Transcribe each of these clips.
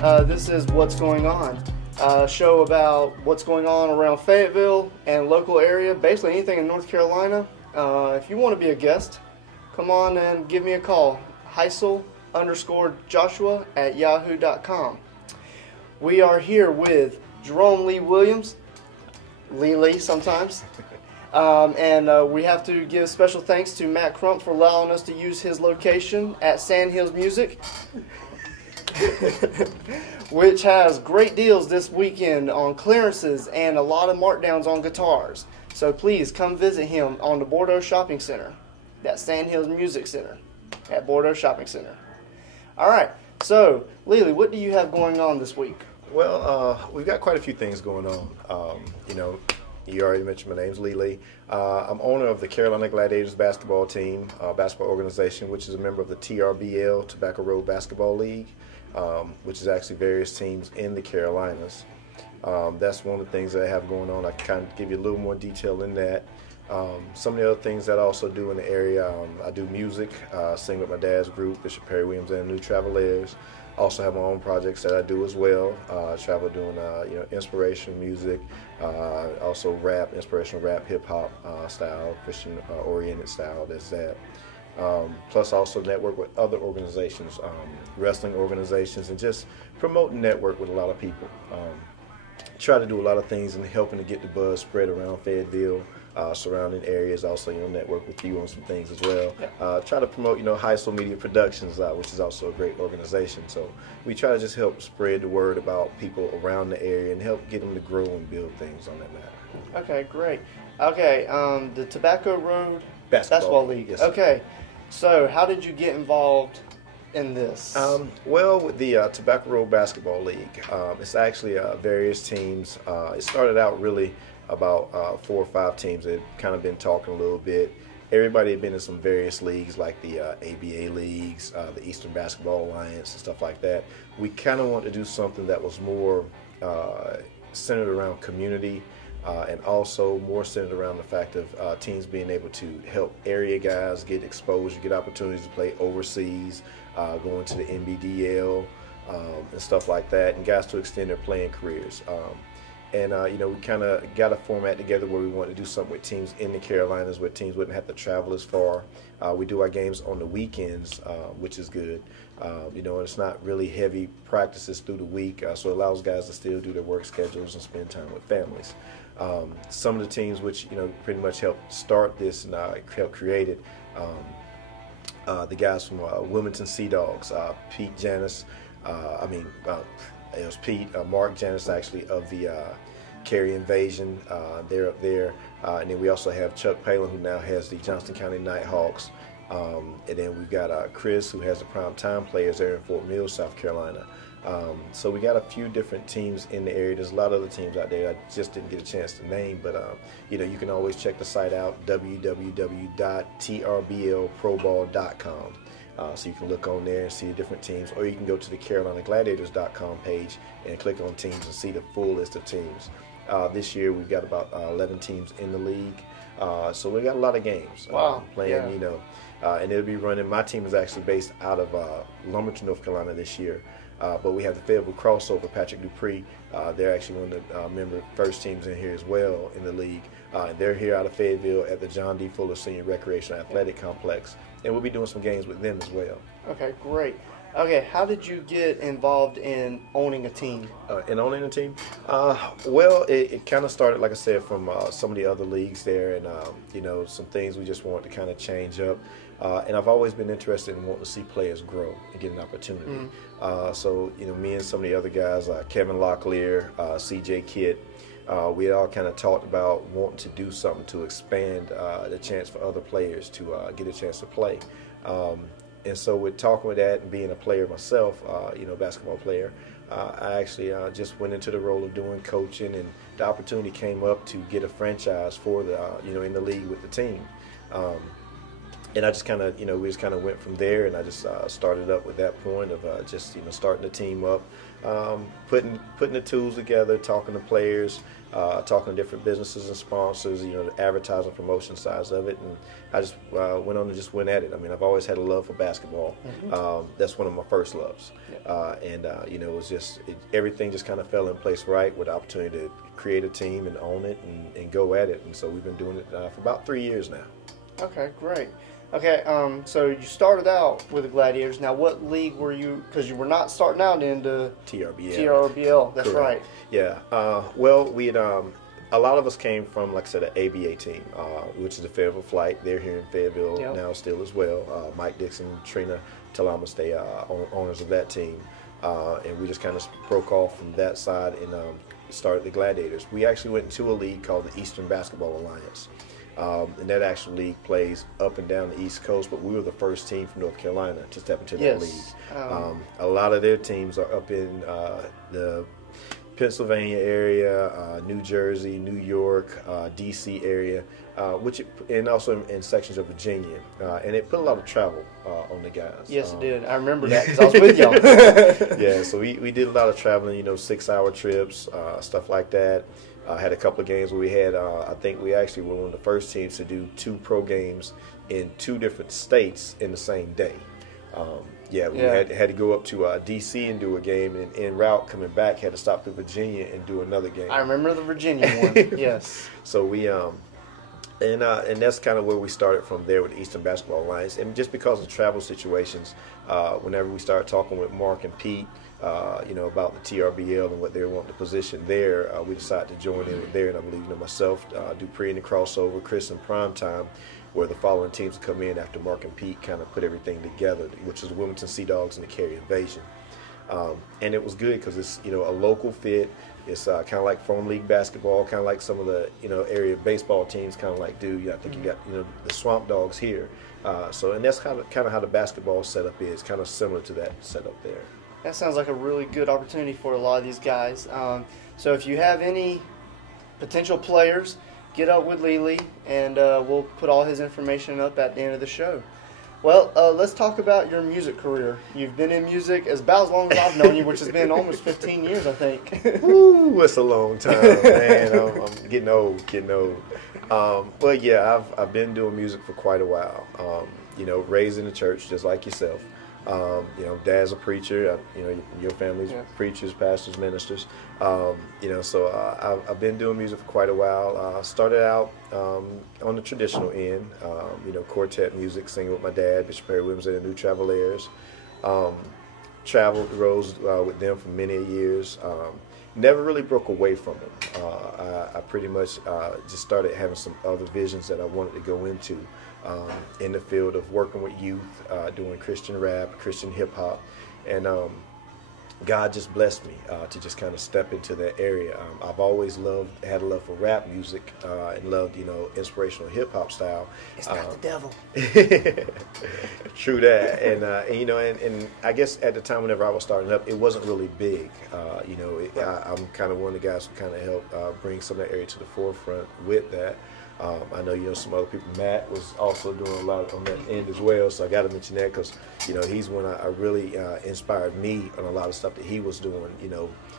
This is What's Going On, a show about what's going on around Fayetteville and local area, basically anything in North Carolina. If you want to be a guest, come on and give me a call, Hysell_Joshua@yahoo.com. We are here with Jerome Lee Williams, Lili sometimes, and we have to give special thanks to Matt Crump for allowing us to use his location at Sandhills Music, which has great deals this weekend on clearances and a lot of markdowns on guitars. So please come visit him on the Bordeaux Shopping Center, that Sandhills Music Center at Bordeaux Shopping Center. All right, so Lili, what do you have going on this week? Well, we've got quite a few things going on. You already mentioned my name's Lili. I'm owner of the Carolina Gladiators basketball team, basketball organization, which is a member of the TRBL, Tobacco Road Basketball League, which is actually various teams in the Carolinas. That's one of the things that I have going on. I can kind of give you a little more detail in that. Some of the other things that I also do in the area, I do music, sing with my dad's group, Bishop Perry Williams and the New Travelers. Also have my own projects that I do as well. I travel doing inspirational music, also rap, inspirational rap, hip hop style, Christian oriented style. There's that. Plus also network with other organizations, wrestling organizations, and just promote and network with a lot of people. Try to do a lot of things and helping to get the buzz spread around Fayetteville, surrounding areas. Also, network with you on some things as well. Try to promote, Hysell Media Productions, which is also a great organization. So we try to just help spread the word about people around the area and help get them to grow and build things on that matter. Okay, great. Okay, the Tobacco Road Basketball League. Yes. Okay, so how did you get involved in this? Well, with the Tobacco Road Basketball League, it's actually various teams. It started out really about 4 or 5 teams that had kind of been talking a little bit. Everybody had been in some various leagues like the ABA leagues, the Eastern Basketball Alliance, and stuff like that. We kind of wanted to do something that was more centered around community and also more centered around the fact of teams being able to help area guys get exposure, get opportunities to play overseas, going to the NBDL and stuff like that, and guys to extend their playing careers. We kind of got a format together where we wanted to do something with teams in the Carolinas where teams wouldn't have to travel as far. We do our games on the weekends, which is good. And it's not really heavy practices through the week, so it allows guys to still do their work schedules and spend time with families. Some of the teams which, pretty much helped start this and helped create it, the guys from Wilmington Sea Dogs, Pete Janis, it was Mark Janis actually of the Cary Invasion. They're up there. And then we also have Chuck Palin, who now has the Johnston County Nighthawks. And then we've got Chris, who has the Prime Time Players there in Fort Mill, South Carolina. So we got a few different teams in the area. There's a lot of other teams out there I just didn't get a chance to name, but you can always check the site out, www.trblproball.com. So you can look on there and see the different teams, or you can go to the CarolinaGladiators.com page and click on teams and see the full list of teams. This year we've got about 11 teams in the league, so we got a lot of games playing. And it'll be running. My team is actually based out of Lumberton, North Carolina this year, but we have the Fayetteville crossover. Patrick Dupree, they're actually one of the member first teams in here as well in the league. And they're here out of Fayetteville at the John D. Fuller Senior Recreational Athletic Complex, and we'll be doing some games with them as well. Okay, great. Okay, how did you get involved in owning a team? Owning a team? Well, it kind of started, like I said, from some of the other leagues there, and some things we just wanted to kind of change up. And I've always been interested in wanting to see players grow and get an opportunity. So me and some of the other guys, Kevin Locklear, CJ Kidd, we all kind of talked about wanting to do something to expand the chance for other players to get a chance to play. And so with talking with that and being a player myself, basketball player, I actually just went into the role of doing coaching, and the opportunity came up to get a franchise for the, in the league with the team. And I just kind of, we just kind of went from there, and I just started up with that point of just, starting the team up. putting the tools together, talking to players, talking to different businesses and sponsors, the advertising promotion sides of it, and I just went on and just went at it. I mean, I've always had a love for basketball. That's one of my first loves, and it was just everything just kind of fell in place right with the opportunity to create a team and own it and go at it, and so we've been doing it for about 3 years now. Okay, great. Okay, so you started out with the Gladiators. Now, what league were you? Because you were not starting out into TRBL. TRBL, that's Correct. right. Yeah. Well, we had a lot of us came from, like I said, an ABA team, which is the Fayetteville Flight. They're here in Fayetteville now still as well. Mike Dixon, Trina Talamas, they owners of that team, and we just kind of broke off from that side and started the Gladiators. We actually went into a league called the Eastern Basketball Alliance. And that actual league plays up and down the East Coast, but we were the first team from North Carolina to step into that league. A lot of their teams are up in the Pennsylvania area, New Jersey, New York, D.C. area, and also in sections of Virginia. And it put a lot of travel on the guys. Yes, it did. I remember that because I was with y'all. Yeah, so we did a lot of traveling, 6-hour trips, stuff like that. Had a couple of games where we had, I think we actually were one of the first teams to do 2 pro games in 2 different states in the same day. We had to go up to D.C. and do a game, and en route coming back had to stop to Virginia and do another game. I remember the Virginia one, yes. So we, and that's kind of where we started from there with the Eastern Basketball Alliance. And just because of travel situations, whenever we started talking with Mark and Pete, about the TRBL and what they were wanting to position there, we decided to join in with there. And I believe, myself, Dupree in the crossover, Chris in prime time, where the following teams come in after Mark and Pete kind of put everything together, which is the Wilmington Sea Dogs and the Cary Invasion. And it was good because it's, a local fit. It's kind of like Farm League basketball, kind of like some of the, area baseball teams kind of like do. I think you got, the Swamp Dogs here. And that's kind of how the basketball setup is, kind of similar to that setup there. That sounds like a really good opportunity for a lot of these guys. So if you have any potential players, get up with Lili, and we'll put all his information up at the end of the show. Well, let's talk about your music career. You've been in music about as long as I've known you, which has been almost 15 years, I think. Woo, it's a long time, man. I'm getting old. Well, yeah, I've been doing music for quite a while. Raised in the church, just like yourself. Dad's a preacher. Your family's preachers, pastors, ministers. So I've been doing music for quite a while. Started out on the traditional end, quartet music, singing with my dad, Bishop Perry Williams and the New Travelers. Traveled the roads with them for many years. Never really broke away from it. I pretty much just started having some other visions that I wanted to go into. In the field of working with youth, doing Christian rap, Christian hip hop, and God just blessed me to just kind of step into that area. I've always had a love for rap music and loved, inspirational hip hop style. It's not the devil. True that, and I guess at the time whenever I was starting up, it wasn't really big. I'm kind of one of the guys who kind of helped bring some of that area to the forefront with that. I know, some other people. Matt was also doing a lot on that end as well, so I got to mention that because, he's one I really inspired me on a lot of stuff that he was doing,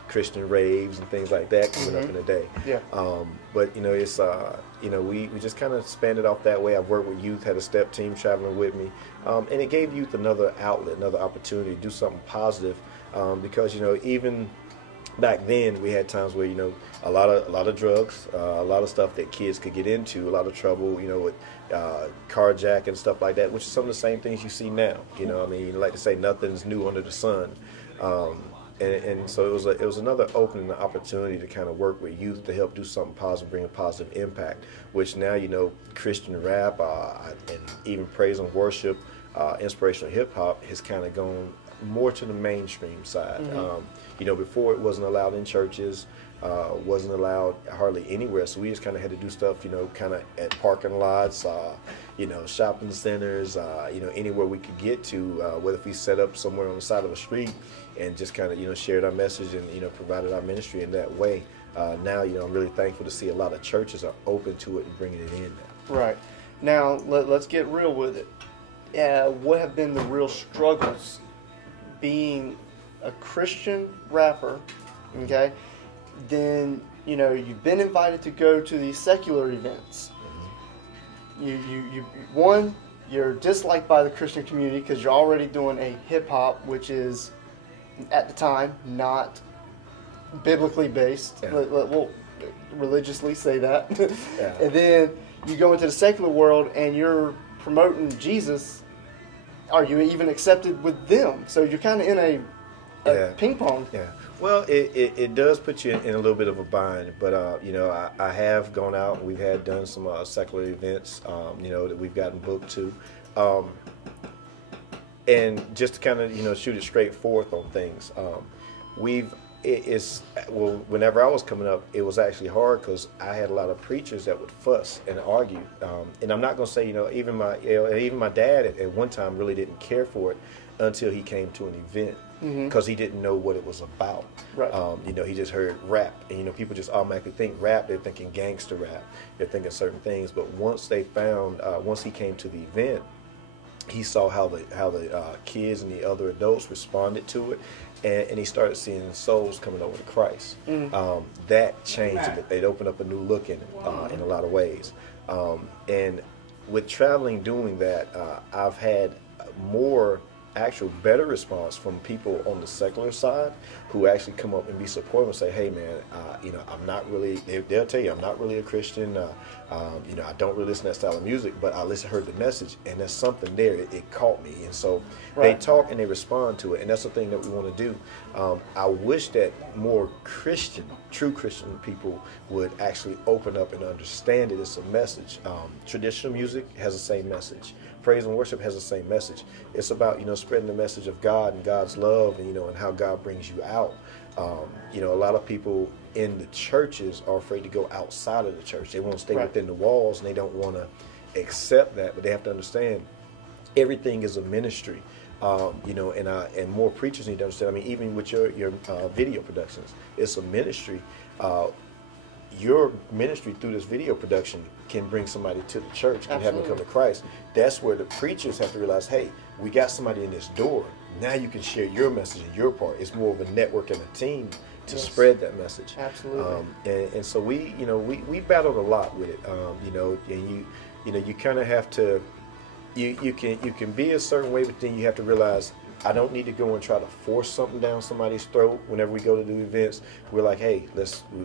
Christian raves and things like that coming up in the day. Yeah. But, it's, we just kind of spanned it off that way. I've worked with youth, had a step team traveling with me, and it gave youth another outlet, another opportunity to do something positive because, even back then we had times where a lot of drugs, a lot of stuff that kids could get into, a lot of trouble, with carjacking and stuff like that, which is some of the same things you see now. You like to say nothing's new under the sun, and so it was another opening, an opportunity to kind of work with youth to help do something positive, bring a positive impact. Which now Christian rap and even praise and worship, inspirational hip hop has kind of gone more to the mainstream side. Before it wasn't allowed in churches, wasn't allowed hardly anywhere, so we just kind of had to do stuff, kind of at parking lots, shopping centers, anywhere we could get to, whether if we set up somewhere on the side of a street and just kind of, shared our message and, provided our ministry in that way. Now, I'm really thankful to see a lot of churches are open to it and bringing it in now. Right. Now, let's get real with it. What have been the real struggles being a Christian rapper, okay, then, you know, you've been invited to go to these secular events. One, you're disliked by the Christian community because you're already doing a hip-hop, which is, at the time, not biblically based. Yeah. We'll religiously say that. Yeah. And then you go into the secular world and you're promoting Jesus. Are you even accepted with them? So you're kind of in a ping pong. Yeah. Well, it does put you in a little bit of a bind, but you know, I have gone out and we've done some secular events, you know, that we've gotten booked to, and just to kind of, you know, shoot it straight forth on things, whenever I was coming up, it was actually hard because I had a lot of preachers that would fuss and argue, and I'm not going to say, you know, even my dad at one time really didn't care for it until he came to an event. Because he didn't know what it was about. Right. You know, he just heard rap, and you know, people just automatically think rap. They're thinking gangster rap. They're thinking certain things. But once he came to the event, he saw how the kids and the other adults responded to it, and he started seeing souls coming over to Christ. That changed it. They'd opened up a new look in it in a lot of ways. And with traveling, doing that, I've had more better response from people on the secular side who actually come up and be supportive and say, hey man, you know, I'm not really, they'll tell you I'm not really a Christian, you know, I don't really listen to that style of music, but I heard the message and there's something there, it caught me, and so they talk and they respond to it, and that's the thing that we want to do. I wish that more true Christian people would actually open up and understand it. It's a message. Traditional music has the same message. Praise and worship has the same message. It's about, you know, spreading the message of God and God's love, and you know, and how God brings you out. You know, a lot of people in the churches are afraid to go outside of the church. They want to stay within the walls, and they don't want to accept that. But they have to understand everything is a ministry. You know, and more preachers need to understand. I mean, even with your video productions, it's a ministry. Your ministry through this video production can bring somebody to the church and have them come to Christ. That's where the preachers have to realize, hey, we got somebody in this door. Now you can share your message and your part. It's more of a network and a team to spread that message. Absolutely. And so we battled a lot with it. You know, and you kind of have to, you can be a certain way, but then you have to realize, I don't need to go and try to force something down somebody's throat. Whenever we go to do events, we're like, hey,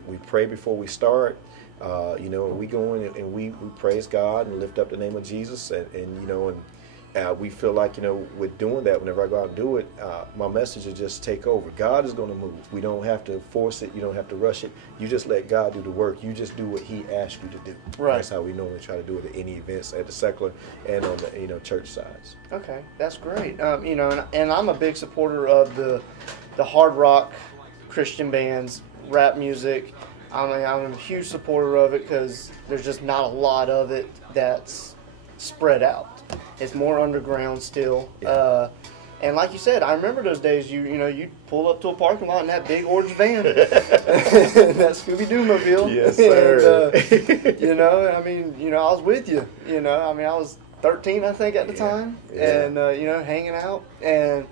we pray before we start. You know, and we go in and we praise God and lift up the name of Jesus, and you know, and we feel like, you know, with doing that, whenever I go out and do it, my message is just take over. God is going to move. We don't have to force it. You don't have to rush it. You just let God do the work. You just do what He asked you to do. Right. That's how we normally try to do it at any events, at the secular and on the, you know, church sides. Okay, that's great. You know, and I'm a big supporter of the hard rock Christian bands, rap music. I'm a huge supporter of it because there's just not a lot of it that's spread out. It's more underground still. Yeah. And like you said, I remember those days. You'd pull up to a parking lot in that big orange van, that Scooby-Doo mobile. Yes, sir. And, you know, I mean, you know, I was with you. You know, I mean, I was 13, I think, at the time, and you know, hanging out, and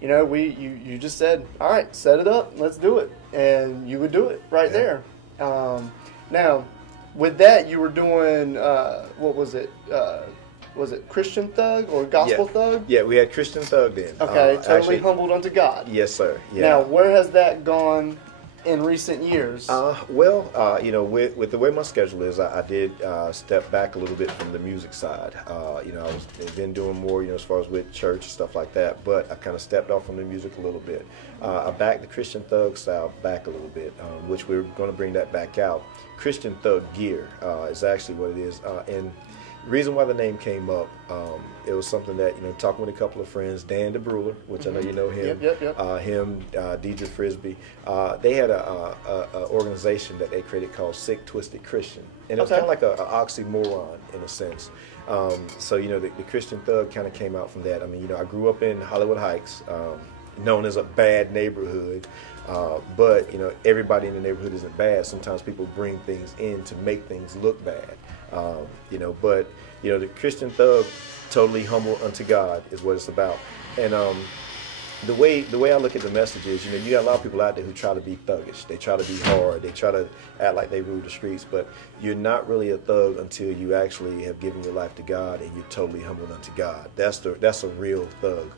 you know, you just said, all right, set it up, let's do it, and you would do it right there. Now, with that, you were doing what was it? Was it Christian Thug or Gospel Thug? Yeah, we had Christian Thug then. Okay, totally humbled unto God. Yes, sir. Yeah. Now, where has that gone in recent years? Well, you know, with the way my schedule is, I did step back a little bit from the music side. You know, I've been doing more, you know, as far as with church and stuff like that, but I kind of stepped off from the music a little bit. I backed the Christian Thug style back a little bit, which we're going to bring that back out. Christian Thug gear is actually what it is. And the reason why the name came up, it was something that, you know, talking with a couple of friends, Dan DeBruler, which I know you know him, him, Deidre Frisbee, they had a organization that they created called Sick Twisted Christian, and it was kind of like an oxymoron in a sense. So, you know, the Christian Thug kind of came out from that. I mean, you know, I grew up in Hollywood Heights, known as a bad neighborhood, but, you know, everybody in the neighborhood isn't bad. Sometimes people bring things in to make things look bad. You know, but, you know, the Christian Thug, totally humble unto God is what it's about. And the way I look at the message is, you got a lot of people out there who try to be thuggish. They try to be hard. They try to act like they rule the streets. But you're not really a thug until you actually have given your life to God and you're totally humbled unto God. That's a real thug.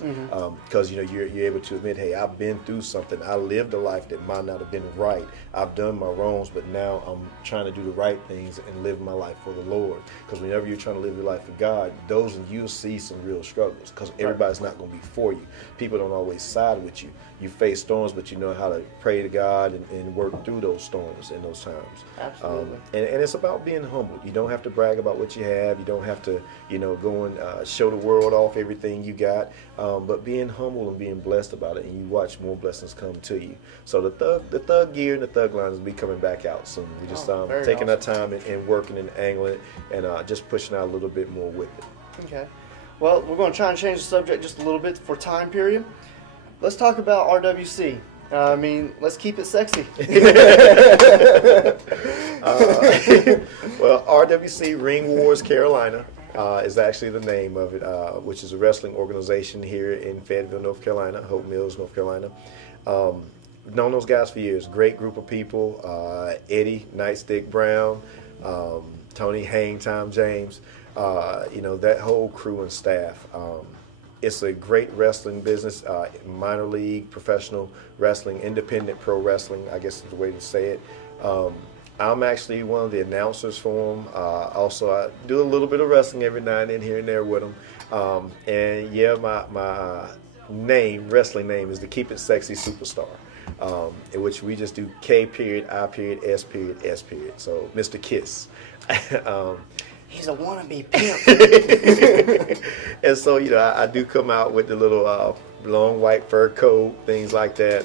Because you're able to admit, hey, I've been through something. I lived a life that might not have been right. I've done my wrongs, but now I'm trying to do the right things and live my life for the Lord. Because whenever you're trying to live your life for God, you'll see some real struggles. Because everybody's not going to be for you. People don't always side with you. You face storms, but you know how to pray to God and work through those storms in those times. Absolutely. And it's about being humble. You don't have to brag about what you have. You don't have to, go and show the world off everything you got. But being humble and being blessed about it, and you watch more blessings come to you. So the thug gear and the thug line will be coming back out soon. We just taking our time and working and angling it and just pushing out a little bit more with it. Okay. Well, we're going to try and change the subject just a little bit for time period. Let's talk about RWC. Let's keep it sexy. Well, RWC Ring Wars Carolina is actually the name of it, which is a wrestling organization here in Fayetteville, North Carolina, Hope Mills, North Carolina. Known those guys for years. Great group of people. Eddie Nightstick Brown, Tony Hang Time James. That whole crew and staff. It's a great wrestling business, minor league, professional wrestling, independent pro wrestling, I guess is the way to say it. I'm actually one of the announcers for them. Also, I do a little bit of wrestling every now and then here and there with them. My wrestling name is the Keep It Sexy Superstar, in which we just do K period, I period, S period, S period. So Mr. Kiss. He's a wannabe pimp. And so, I do come out with the little long white fur coat, things like that.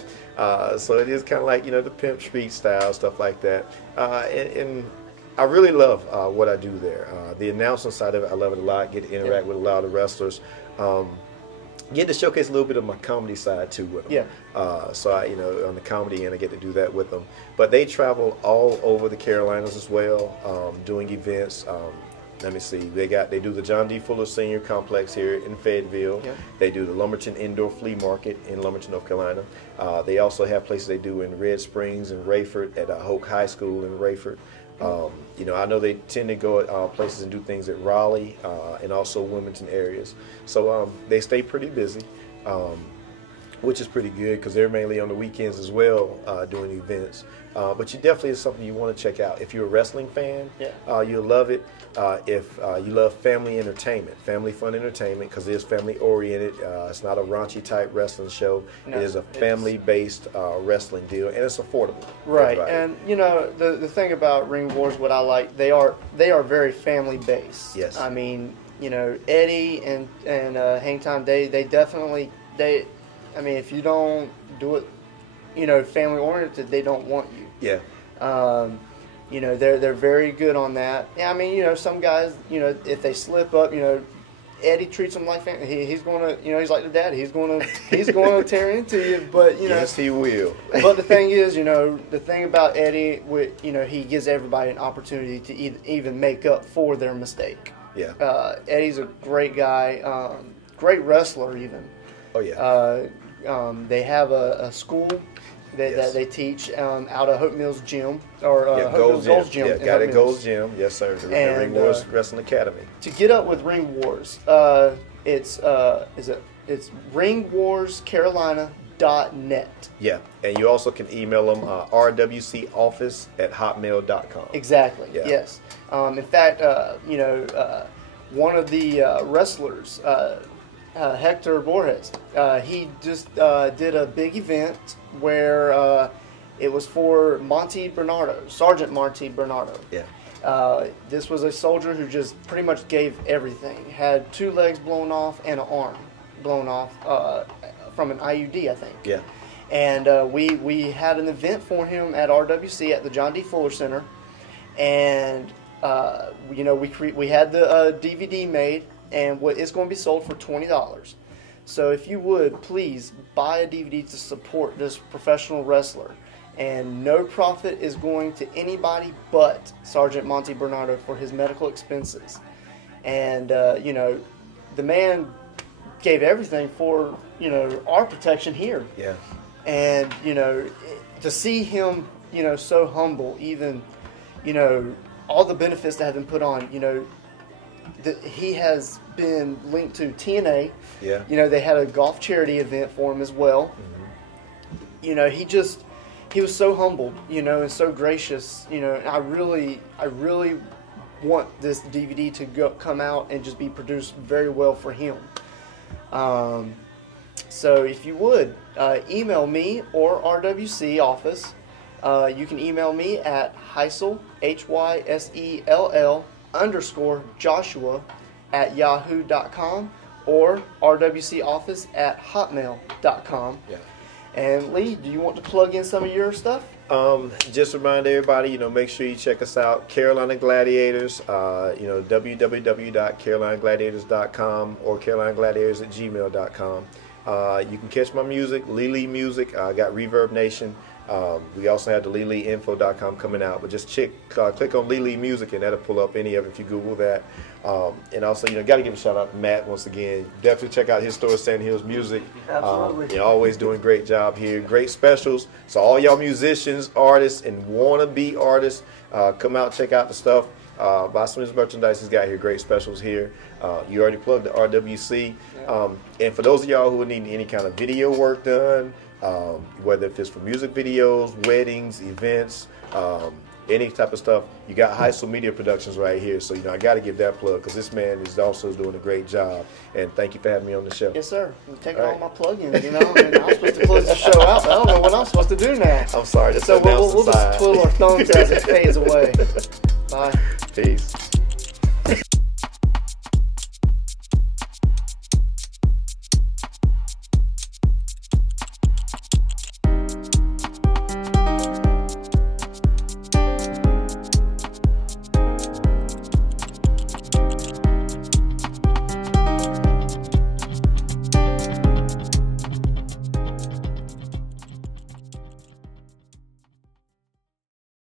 So it is kind of like, the pimp street style, stuff like that. And I really love what I do there. The announcing side of it, I love it a lot. Get to interact with a lot of wrestlers. Get to showcase a little bit of my comedy side too with them. Yeah. So on the comedy end, I get to do that with them. But they travel all over the Carolinas as well, doing events. Let me see. They do the John D. Fuller Senior Complex here in Fayetteville. Yeah. They do the Lumberton Indoor Flea Market in Lumberton, North Carolina. They also have places they do in Red Springs and Rayford at Hoke High School in Rayford. I know they tend to go at places and do things at Raleigh and also Wilmington areas. So they stay pretty busy, which is pretty good because they're mainly on the weekends as well doing events. But you definitely is something you want to check out. If you're a wrestling fan, you'll love it. If you love family entertainment, family fun entertainment, because it is family oriented. It's not a raunchy type wrestling show. No, it is a family based wrestling deal, and it's affordable. Right, and the thing about Ring Wars, what I like, they are very family based. Yes. Eddie and Hang Time, they definitely if you don't do it, family oriented, they don't want you. Yeah. They're very good on that. Yeah, some guys, if they slip up, Eddie treats them like family. He's going to, he's like the dad. He's going to tear into you. But yes, he will. But the thing is, the thing about Eddie, he gives everybody an opportunity to even make up for their mistake. Yeah. Eddie's a great guy, great wrestler even. Oh yeah. They have a school that they teach out of Hope Mills Gym or Gold's Gym. Yeah, got it. Gold's Gym. Yes, sir. The Ring Wars Wrestling Academy. To get up with Ring Wars, it's ringwarscarolina.net. Yeah, and you also can email them rwcoffice@hotmail.com. Exactly. Yeah. Yes. In fact, one of the wrestlers, Hector Borges, he just did a big event where it was for Sergeant Monty Bernardo. Yeah. This was a soldier who just pretty much gave everything. Had 2 legs blown off and an arm blown off from an IUD, I think. Yeah. And we had an event for him at RWC at the John D. Fuller Center, and we had the DVD made, and it's going to be sold for $20. So if you would, please buy a DVD to support this professional wrestler. And no profit is going to anybody but Sergeant Monty Bernardo for his medical expenses. And, the man gave everything for, you know, our protection here. Yeah. And, you know, to see him, you know, so humble, even, you know, all the benefits that have been put on, you know, he has been linked to TNA. Yeah. You know, they had a golf charity event for him as well. Mm-hmm. You know, he was so humble, you know, and so gracious, you know. And I really want this DVD to come out and just be produced very well for him. So if you would, email me or RWC office. You can email me at Hysell, Hysell _Joshua at yahoo.com or RWC office at hotmail.com. Yeah. And Lee, do you want to plug in some of your stuff? Just remind everybody, you know, make sure you check us out, Carolina Gladiators, you know, www.carolinagladiators.com or carolinagladiators@gmail.com. You can catch my music, Lili Music. I got Reverb Nation. We also have the LiliInfo.com coming out, but just click on Lili Music and that'll pull up any of it if you Google that. And also, you know, got to give a shout out to Matt once again. Definitely check out his store, Sandhills Music. Absolutely. You're always doing a great job here. Great specials. So all y'all musicians, artists, and wanna-be artists, come out, check out the stuff. Buy some of his merchandise he's got here. Great specials here. You already plugged the RWC. And for those of y'all who need any kind of video work done, whether if it's for music videos, weddings, events, any type of stuff, you got Hysell Media Productions right here. So, you know, I got to give that plug because this man is also doing a great job. And thank you for having me on the show. Yes, sir. I'm taking all my plugins, you know. I mean, I'm supposed to close the show out, but I don't know what I'm supposed to do now. I'm sorry. So we'll just twiddle our thumbs as it fades away. Bye. Peace.